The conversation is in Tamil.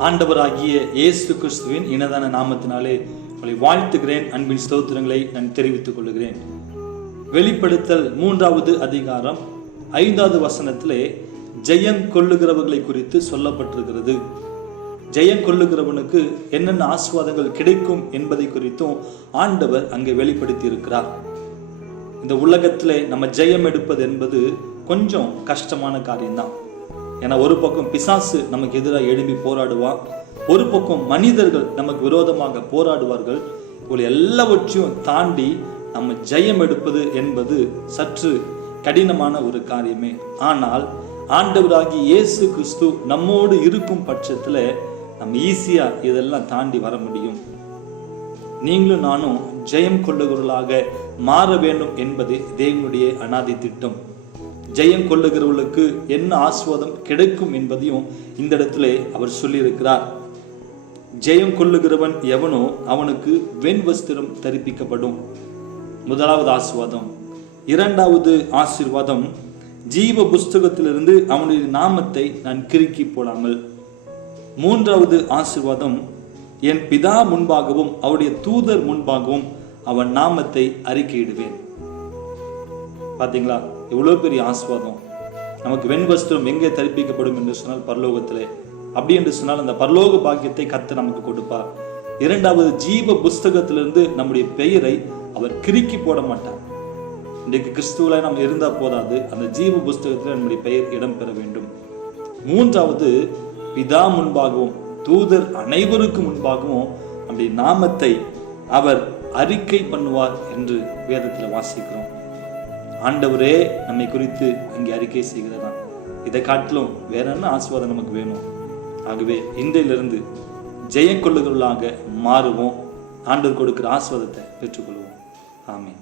ஆண்டவராகிய இயேசு கிறிஸ்துவின் இனதான நாமத்தினாலே உங்களை வாழ்த்துகிறேன். அன்பின் ஸ்தோத்திரங்களை நான் தெரிவித்துக் கொள்கிறேன். வெளிப்படுத்தல் 3வது அதிகாரம் 5வது வசனத்திலே ஜெயம் கொள்ளுகிறவர்களை குறித்து சொல்லப்பட்டிருக்கிறது. ஜெயம் கொள்ளுகிறவனுக்கு என்னென்ன ஆசீர்வாதங்கள் கிடைக்கும் என்பதை குறித்தும் ஆண்டவர் அங்கே வெளிப்படுத்தி இருக்கிறார். இந்த உலகத்திலே நம்ம ஜெயம் எடுப்பது என்பது கொஞ்சம் கஷ்டமான காரியம்தான். ஏன்னா ஒரு பக்கம் பிசாசு நமக்கு எதிராக எழுப்பி போராடுவான், ஒரு பக்கம் மனிதர்கள் நமக்கு விரோதமாக போராடுவார்கள். இவங்களை எல்லாவற்றையும் தாண்டி நம்ம ஜெயம் எடுப்பது என்பது சற்று கடினமான ஒரு காரியமே. ஆனால் ஆண்டவராகி இயேசு கிறிஸ்து நம்மோடு இருக்கும் பட்சத்துல நம்ம ஈஸியா இதெல்லாம் தாண்டி வர முடியும். நீங்களும் நானும் ஜெயம் கொள்ளுகிறவர்களாக மாற வேண்டும் என்பது தேவனுடைய அநாதி திட்டம். ஜெயம் கொள்ளுகிறவர்களுக்கு என்ன ஆசீர்வாதம் கிடைக்கும் என்பதையும் இந்த இடத்துல அவர் சொல்லியிருக்கிறார். ஜெயம் கொள்ளுகிறவன் எவனோ அவனுக்கு வெண் வஸ்திரம் தரிப்பிக்கப்படும். முதலாவது ஆசீர்வாதம். இரண்டாவது ஆசீர்வாதம், ஜீவ புஸ்தகத்திலிருந்து அவனுடைய நாமத்தை நான் கிறுக்கி போடாமல். மூன்றாவது ஆசீர்வாதம், என் பிதா முன்பாகவும் அவருடைய தூதர் முன்பாகவும் அவன் நாமத்தை அறிக்கையிடுவேன். பாத்தீங்களா, எவ்வளவு பெரிய ஆசீர்வாதம். நமக்கு வெண் வஸ்திரம் எங்கே தரிப்பிக்கப்படும் என்று சொன்னால் பரலோகத்திலே. அப்படி என்று சொன்னால் அந்த பரலோக பாக்கியத்தை கர்த்தர் நமக்கு கொடுப்பார். இரண்டாவது, ஜீவ புஸ்தகத்திலிருந்து நம்முடைய பெயரை அவர் கிறுக்கி போட மாட்டார். இன்றைக்கு கிறிஸ்துவ நம்ம இருந்தா போதாது, அந்த ஜீவ புஸ்தகத்தில் நம்முடைய பெயர் இடம்பெற வேண்டும். மூன்றாவது, பிதா முன்பாகவும் தூதர் அனைவருக்கு முன்பாகவும் நம்முடைய நாமத்தை அவர் அறிக்கை பண்ணுவார் என்று வேதத்தில் வாசிக்கிறோம். ஆண்டவரே நம்மை குறித்து இங்கே அறிக்கை செய்கிறதான். இதை காட்டிலும் வேற என்ன ஆசீர்வாதம் நமக்கு வேணும்? ஆகவே இன்றையிலிருந்து ஜெயம் கொள்ளுகிறவர்களாக மாறுவோம். ஆண்டவர் கொடுக்கிற ஆசீர்வாதத்தை பெற்றுக்கொள்வோம். ஆமென்.